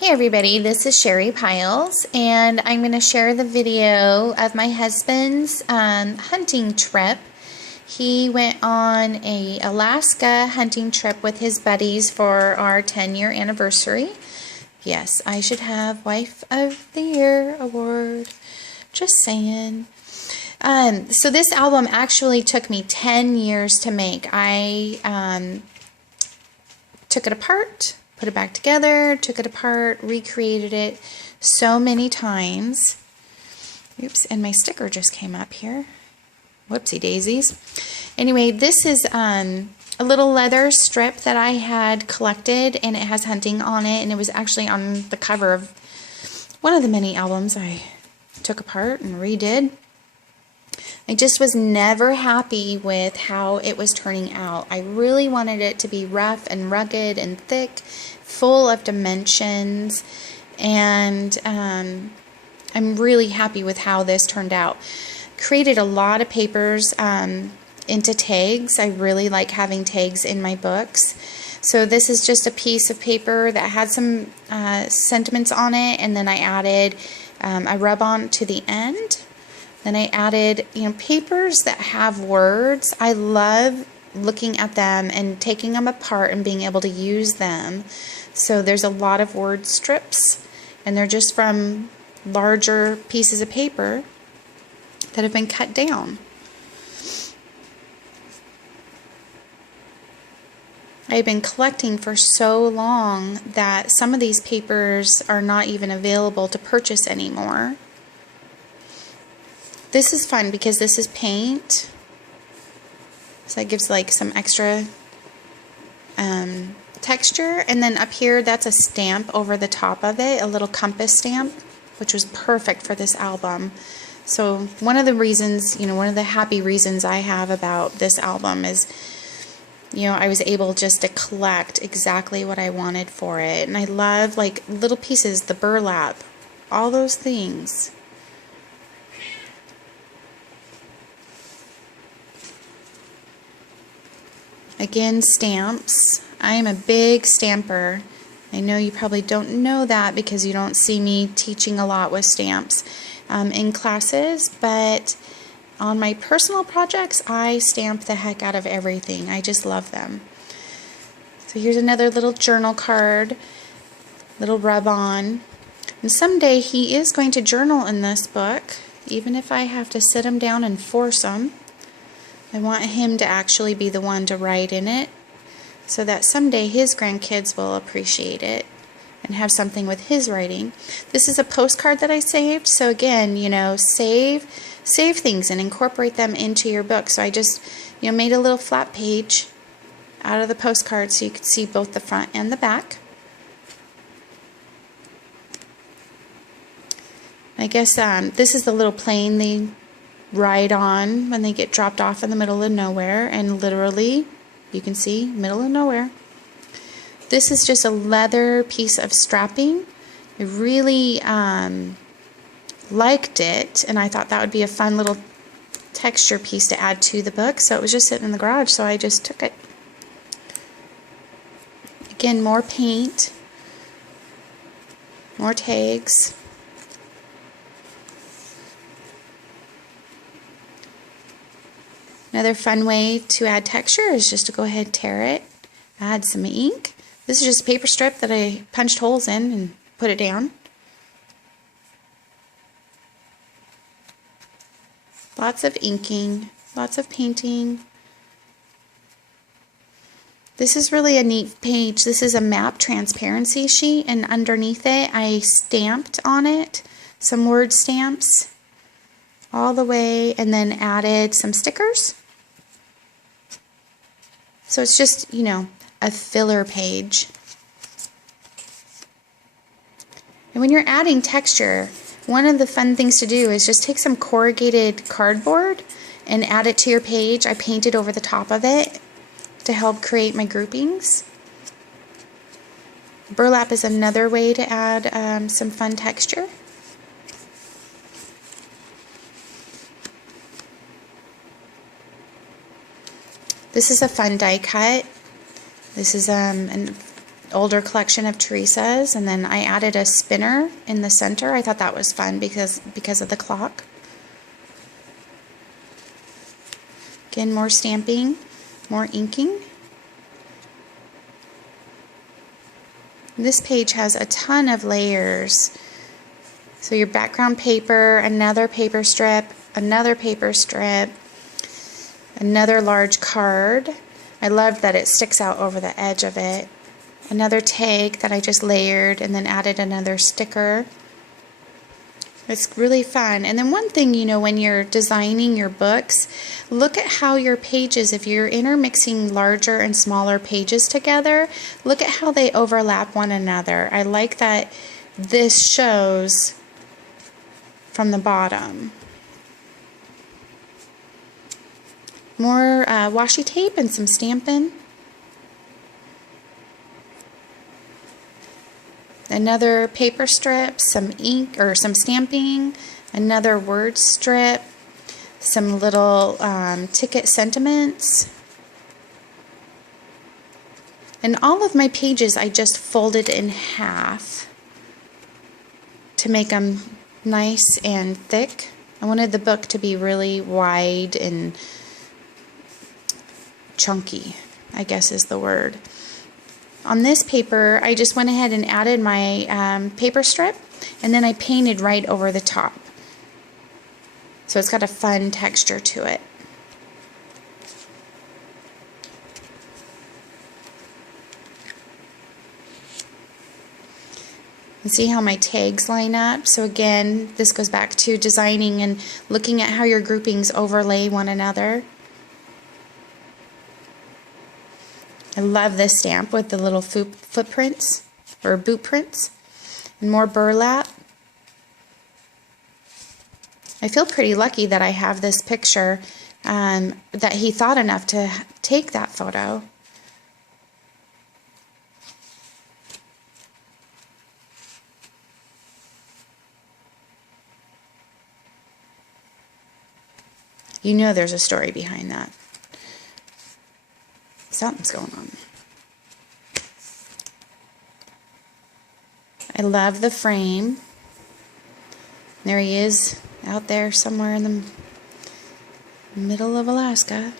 Hey everybody, this is Sherry Piles, and I'm going to share the video of my husband's hunting trip. He went on a Alaska hunting trip with his buddies for our 10-year anniversary. Yes, I should have Wife of the Year award. Just saying. So this album actually took me 10 years to make. I took it apart, put it back together, took it apart, recreated it so many times. Oops, and my sticker just came up here. Whoopsie daisies. Anyway, this is a little leather strip that I had collected, and it has hunting on it, and it was actually on the cover of one of the many albums I took apart and redid. I just was never happy with how it was turning out. I really wanted it to be rough and rugged and thick, full of dimensions, and I'm really happy with how this turned out. Created a lot of papers into tags. I really like having tags in my books. So this is just a piece of paper that had some sentiments on it, and then I added a rub-on to the end. Then I added, papers that have words. I love looking at them and taking them apart and being able to use them. So there's a lot of word strips, and they're just from larger pieces of paper that have been cut down. I've been collecting for so long that some of these papers are not even available to purchase anymore. This is fun because this is paint, so that gives like some extra texture. And then up here, that's a stamp over the top of it, a little compass stamp, which was perfect for this album. So one of the reasons, one of the happy reasons I have about this album is, I was able just to collect exactly what I wanted for it. And I love like little pieces, the burlap, all those things. Again, stamps. I am a big stamper. I know you probably don't know that because you don't see me teaching a lot with stamps in classes, but on my personal projects, I stamp the heck out of everything. I just love them. So here's another little journal card, little rub-on. And someday he is going to journal in this book, even if I have to sit him down and force him. I want him to actually be the one to write in it so that someday his grandkids will appreciate it and have something with his writing. This is a postcard that I saved. So again, save things and incorporate them into your book. So I just, made a little flat page out of the postcard so you could see both the front and the back. I guess this is the little plane they ride on when they get dropped off in the middle of nowhere, and literally you can see middle of nowhere. This is just a leather piece of strapping. I really liked it, and I thought that would be a fun little texture piece to add to the book, so it was just sitting in the garage, so I just took it. Again, more paint, more tags. Another fun way to add texture is just to go ahead and tear it, add some ink. This is just a paper strip that I punched holes in and put it down. Lots of inking, lots of painting. This is really a neat page. This is a map transparency sheet, and underneath it I stamped on it some word stamps all the way, and then added some stickers. So it's just, a filler page. And when you're adding texture, one of the fun things to do is just take some corrugated cardboard and add it to your page. I painted over the top of it to help create my groupings. Burlap is another way to add some fun texture. This is a fun die cut. This is older collection of Teresa's, and then I added a spinner in the center. I thought that was fun because of the clock. Again, more stamping, more inking. This page has a ton of layers. So your background paper, another paper strip, another paper strip, another large card. I love that it sticks out over the edge of it. Another tag that I just layered and then added another sticker. It's really fun. And then one thing, you know, when you're designing your books, look at how your pages, if you're intermixing larger and smaller pages together, look at how they overlap one another. I like that this shows from the bottom. More washi tape and some stamping. Another paper strip, some ink or some stamping, another word strip, some little ticket sentiments. And all of my pages I just folded in half to make them nice and thick. I wanted the book to be really wide and chunky, I guess is the word. On this paper, I just went ahead and added my paper strip, and then I painted right over the top. So it's got a fun texture to it. And see how my tags line up? So again, this goes back to designing and looking at how your groupings overlay one another. I love this stamp with the little footprints or boot prints and more burlap. I feel pretty lucky that I have this picture, that he thought enough to take that photo. You know there's a story behind that. Something's going on. I love the frame. There he is out there somewhere in the middle of Alaska.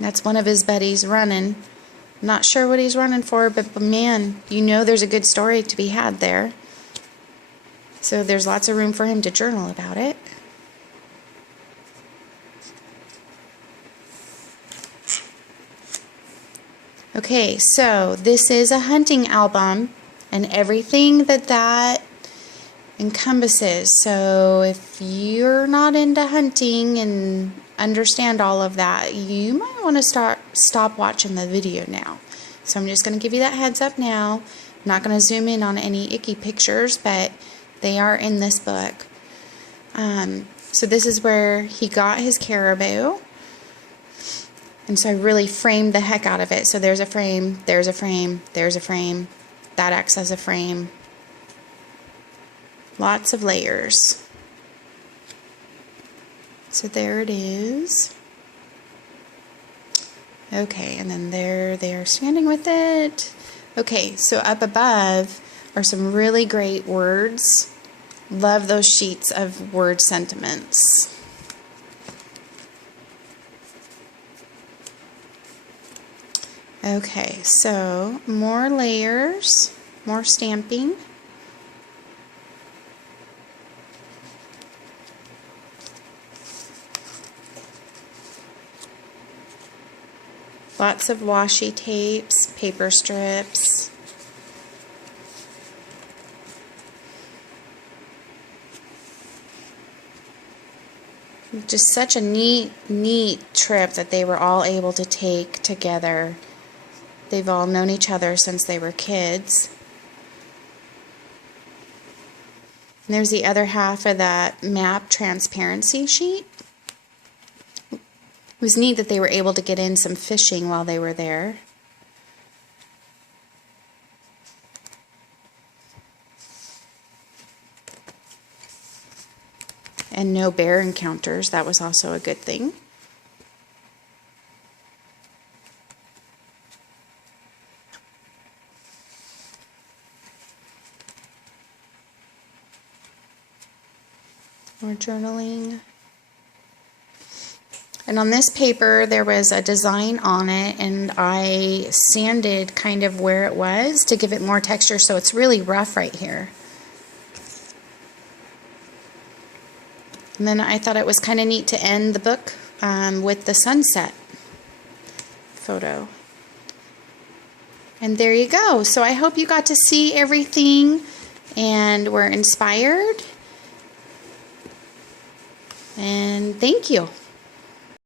That's one of his buddies running. Not sure what he's running for, but man, you know there's a good story to be had there. So there's lots of room for him to journal about it. Okay, so this is a hunting album and everything that encompasses. So if you're not into hunting and understand all of that, you might want to stop watching the video now. So I'm just going to give you that heads up now. I'm not going to zoom in on any icky pictures, but they are in this book. So this is where he got his caribou. And so I really framed the heck out of it. So there's a frame, there's a frame, there's a frame. That acts as a frame. Lots of layers. So there it is. Okay, and then there they are standing with it. Okay, so up above are some really great words. Love those sheets of word sentiments. Okay, so more layers, more stamping. Lots of washi tapes, paper strips. Just such a neat trip that they were all able to take together. They've all known each other since they were kids. And there's the other half of that map transparency sheet. It was neat that they were able to get in some fishing while they were there. and no bear encounters. That was also a good thing. More journaling. And on this paper, there was a design on it, and I sanded kind of where it was to give it more texture, so it's really rough right here. And then I thought it was kind of neat to end the book with the sunset photo. And there you go. So I hope you got to see everything and were inspired. And thank you.